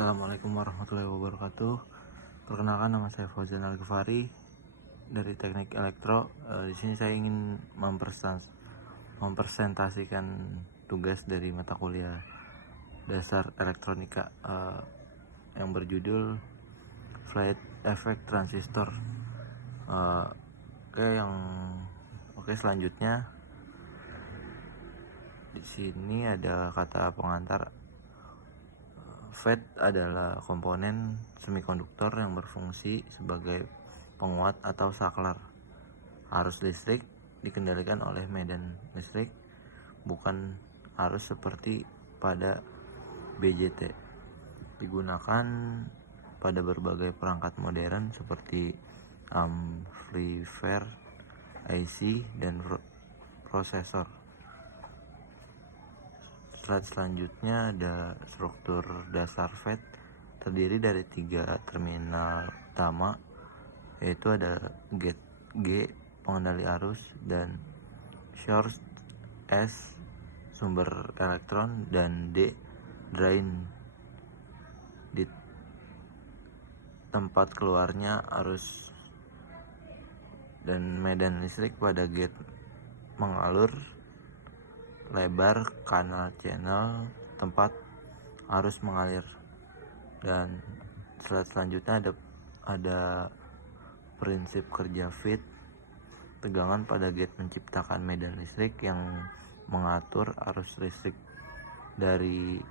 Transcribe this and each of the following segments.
Assalamualaikum warahmatullahi wabarakatuh. Perkenalkan, nama saya Fauzan Al-Ghifari dari Teknik Elektro. Di sini saya ingin mempresentasikan tugas dari mata kuliah dasar elektronika yang berjudul Flat Effect Transistor. Selanjutnya di sini ada kata pengantar. FET adalah komponen semikonduktor yang berfungsi sebagai penguat atau saklar. Arus listrik dikendalikan oleh medan listrik, bukan arus seperti pada BJT. Digunakan pada berbagai perangkat modern seperti amplifier, IC, dan prosesor. Slide selanjutnya ada struktur dasar FET, terdiri dari 3 terminal utama, yaitu ada gate G pengendali arus, dan source S sumber elektron, dan D drain di tempat keluarnya arus. Dan medan listrik pada gate mengalur lebar kanal channel tempat arus mengalir. Dan slide selanjutnya ada prinsip kerja FET. Tegangan pada gate menciptakan medan listrik yang mengatur arus listrik dari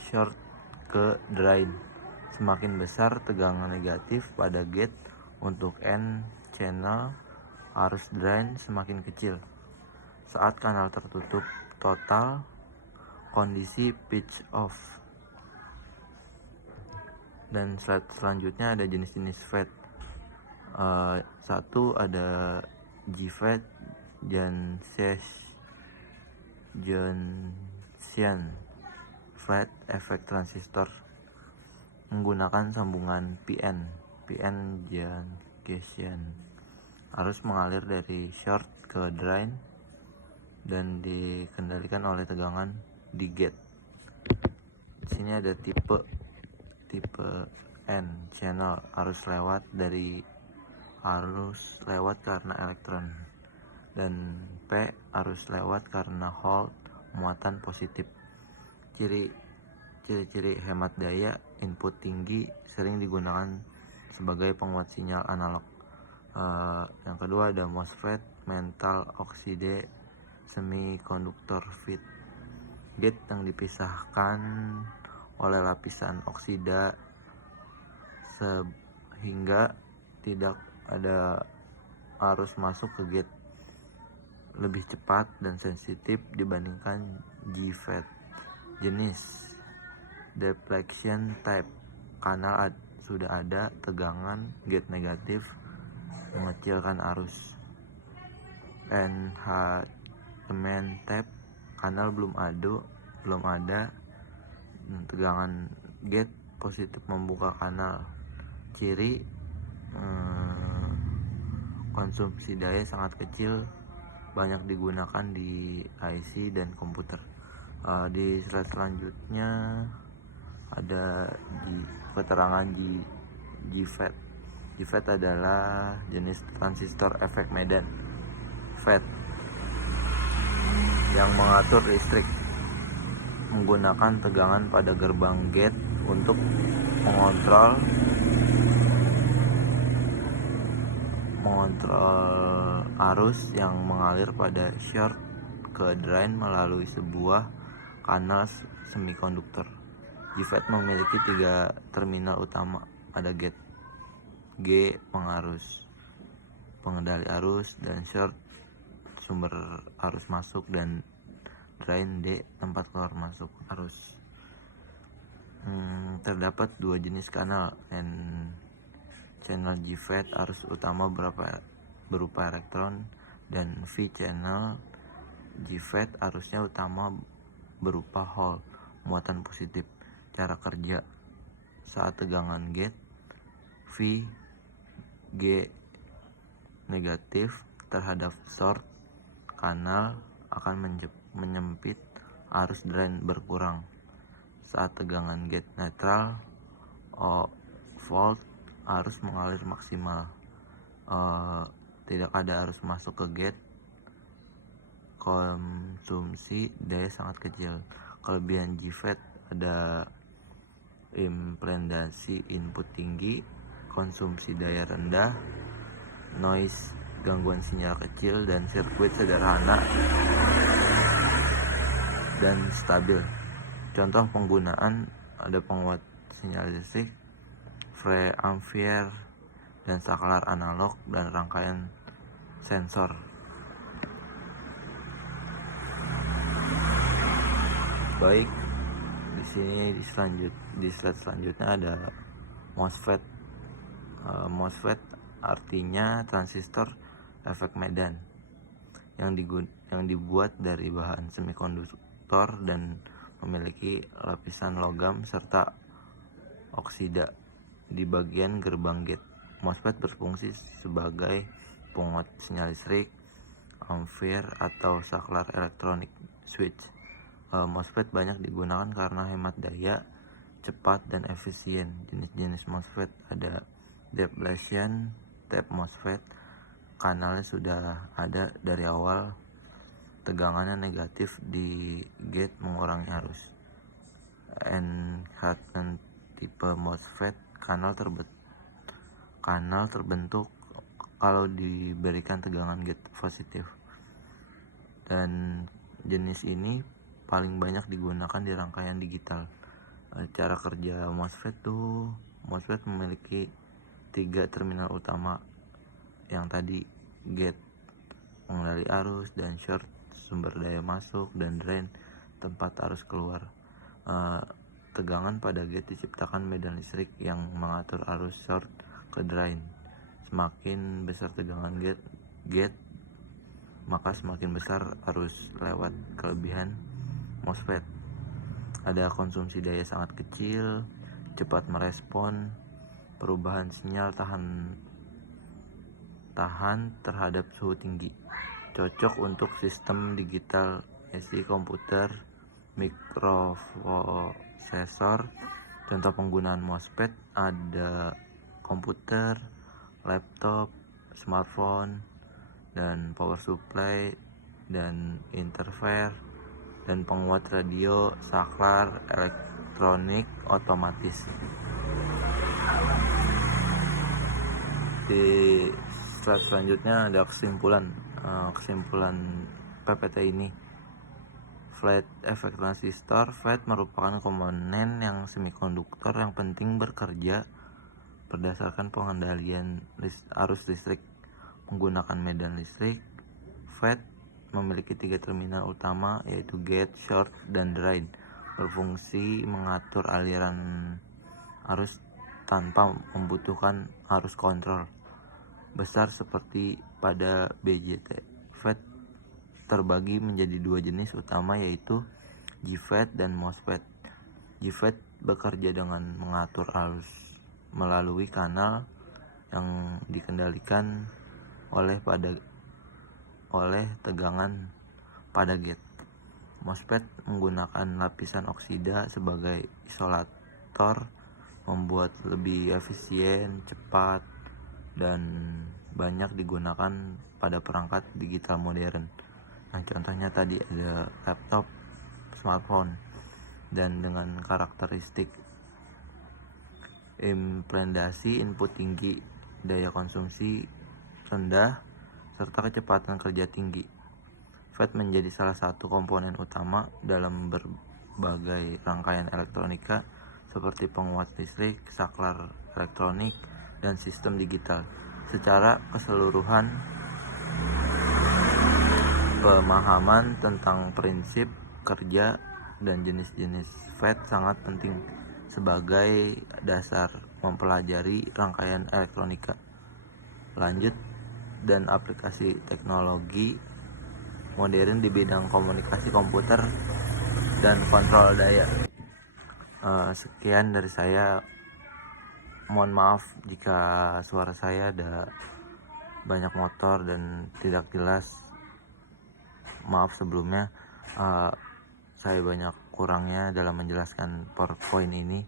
short ke drain. Semakin besar tegangan negatif pada gate untuk N channel, arus drain semakin kecil. Saat kanal tertutup total, kondisi pitch off. Dan slide selanjutnya ada jenis-jenis FET. Satu ada GFET, Junction Flat Effect Transistor, menggunakan sambungan PN junction. Arus mengalir dari short ke drain dan dikendalikan oleh tegangan di gate. Di sini ada tipe N channel, arus lewat karena elektron, dan P arus lewat karena hole muatan positif. Ciri-ciri hemat daya, input tinggi, sering digunakan sebagai penguat sinyal analog. Yang kedua ada MOSFET, metal oxide semiconductor FET. Gate yang dipisahkan oleh lapisan oksida sehingga tidak ada arus masuk ke gate, lebih cepat dan sensitif dibandingkan GFET. Jenis depletion type, kanal sudah ada tegangan gate negatif, mengecilkan arus. Enhancement type, kanal belum ada tegangan gate positif, membuka kanal. Ciri konsumsi daya sangat kecil, banyak digunakan di IC dan komputer. Di slide selanjutnya ada keterangan GFET. GFET adalah jenis transistor efek medan FET yang mengatur listrik menggunakan tegangan pada gerbang gate untuk mengontrol arus yang mengalir pada short ke drain melalui sebuah kanal semikonduktor. GFET memiliki 3 terminal utama, ada gate G pengarus, pengendali arus, dan short sumber arus masuk, dan drain D tempat keluar masuk arus. Terdapat 2 jenis kanal N channel GFET, arus utama berupa elektron, dan V channel GFET, arusnya utama berupa hole muatan positif. Cara kerja saat tegangan gate V G negatif terhadap short kanal akan menyempit arus drain berkurang. Saat tegangan gate netral, volt arus mengalir maksimal. Tidak ada arus masuk ke gate, konsumsi daya sangat kecil. Kelebihan JFET ada impedance input tinggi, konsumsi daya rendah, noise gangguan sinyal kecil, dan sirkuit sederhana dan stabil. Contoh penggunaan ada penguat sinyal listrik, preamplifier, dan saklar analog, dan rangkaian sensor. Baik, di sini di slide selanjutnya ada MOSFET. MOSFET artinya transistor efek medan yang dibuat dari bahan semikonduktor dan memiliki lapisan logam serta oksida di bagian gerbang gate. MOSFET berfungsi sebagai penguat sinyal listrik, amplifier, atau saklar elektronik switch. MOSFET banyak digunakan karena hemat daya, cepat, dan efisien. Jenis-jenis MOSFET ada depletion type MOSFET, kanalnya sudah ada dari awal, tegangannya negatif di gate mengurangi arus. Enhancement tipe MOSFET, kanal terbentuk kalau diberikan tegangan gate positif, dan jenis ini paling banyak digunakan di rangkaian digital. Cara kerja MOSFET memiliki 3 terminal utama yang tadi: gate pengendali arus, dan short sumber daya masuk, dan drain tempat arus keluar. Tegangan pada gate diciptakan medan listrik yang mengatur arus short ke drain. Semakin besar tegangan gate, maka semakin besar arus lewat. Kelebihan MOSFET ada konsumsi daya sangat kecil, cepat merespon perubahan sinyal, tahan terhadap suhu tinggi, cocok untuk sistem digital, IC komputer, mikroprosesor. Contoh penggunaan MOSFET ada komputer, laptop, smartphone, dan power supply, dan interface, dan penguat radio, saklar elektronik otomatis. Di slide selanjutnya ada kesimpulan PPT ini. Flat effect transistor FET merupakan komponen yang semikonduktor yang penting bekerja berdasarkan pengendalian arus listrik menggunakan medan listrik. FET memiliki 3 terminal utama, yaitu gate, short, dan drain. Berfungsi mengatur aliran arus tanpa membutuhkan arus kontrol besar seperti pada BJT. FET terbagi menjadi 2 jenis utama, yaitu JFET dan MOSFET. JFET bekerja dengan mengatur arus melalui kanal yang dikendalikan oleh tegangan pada gate. MOSFET menggunakan lapisan oksida sebagai isolator, membuat lebih efisien, cepat, dan banyak digunakan pada perangkat digital modern. Nah, contohnya tadi ada laptop, smartphone, dan dengan karakteristik impedance input tinggi, daya konsumsi rendah, serta kecepatan kerja tinggi. FET menjadi salah satu komponen utama dalam berbagai rangkaian elektronika seperti penguat listrik, saklar elektronik, dan sistem digital. Secara keseluruhan, pemahaman tentang prinsip kerja dan jenis-jenis FET sangat penting sebagai dasar mempelajari rangkaian elektronika lanjut dan aplikasi teknologi modern di bidang komunikasi komputer dan kontrol daya. Sekian dari saya. Mohon maaf jika suara saya ada banyak motor dan tidak jelas. maaf sebelumnya saya banyak kurangnya dalam menjelaskan PowerPoint ini.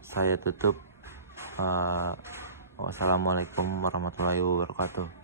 Saya tutup. Wassalamualaikum warahmatullahi wabarakatuh.